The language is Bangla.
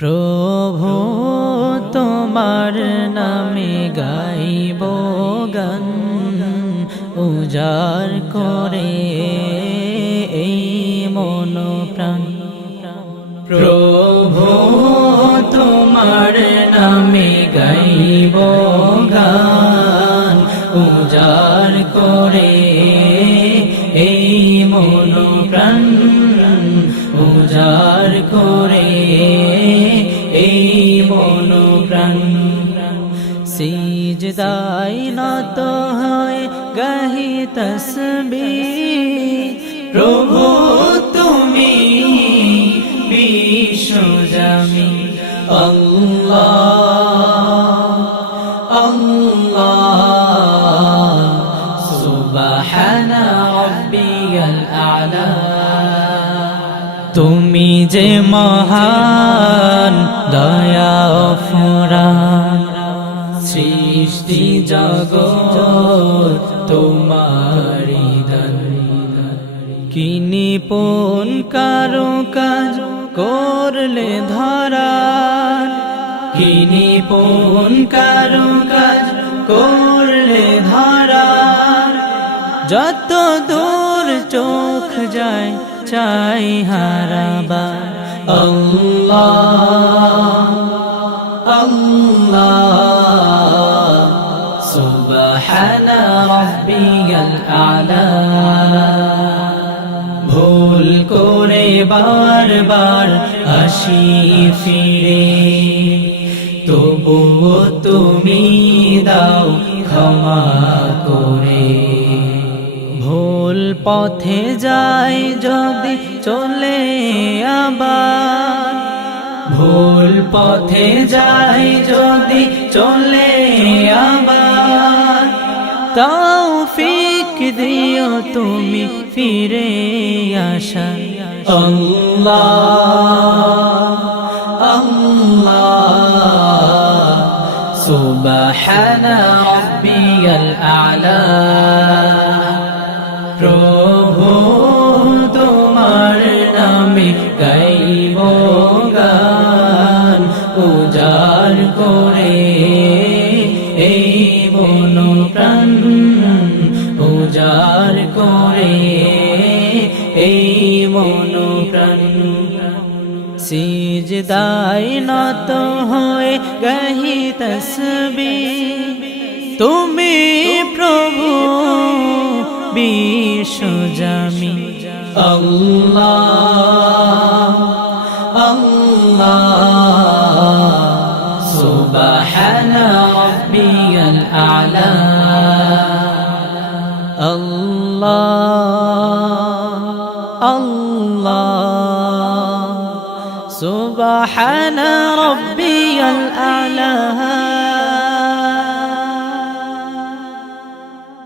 প্রভু তোমার নামে গাইব গান, উজাড় করে এই মন প্রাণ। প্রভু তোমার নামে গাইব গান, উজাড় করে এই মন প্রাণ, উজাড় করে এই মন প্রাণ। সিজদায় নত হয় গাহি তসবিহ, প্রভু তুমি বিশ্বজামি। আল্লাহ আল্লাহ সুবহানা রাব্বিয়াল আ'লা। তুমি যে মহান দয়া ফুরান, সৃষ্টি জগৎ তোমারি দান। কি নিপুণ কারুকাজ করলে ধরার, কি নিপুণ কারুকাজ করলে ধরার। যত দূর চোখ যায় চাই হারাবার। আল্লাহ আল্লাহ সুবহানা রাব্বিয়াল আ'লা। ভুল করে বারবার আসি ফিরে, তবুও তুমি দাও ক্ষমা করে। ভুল পথে যাই যদি চলে আবার, ভুল পথে যাই যদি চলে আবার। তৌফিক দিও তুমি ফিরে আসা। আল্লাহ আল্লাহ সুবহানা রাব্বিয়াল আ'লা। প্রভু তোমার নামে গাইব গান, উজাড় করে এই মন প্রাণ, উজাড় করে এই মন প্রাণ। সিজদায় নত হয়ে গাহি তসবিহ, তুমি প্রভু বিশ্বজামি। আল্লাহ আল্লাহ সুবহানা রাব্বিয়াল আ'লা। আল্লাহ আল্লাহ সুবহানা রাব্বিয়াল আ'লা।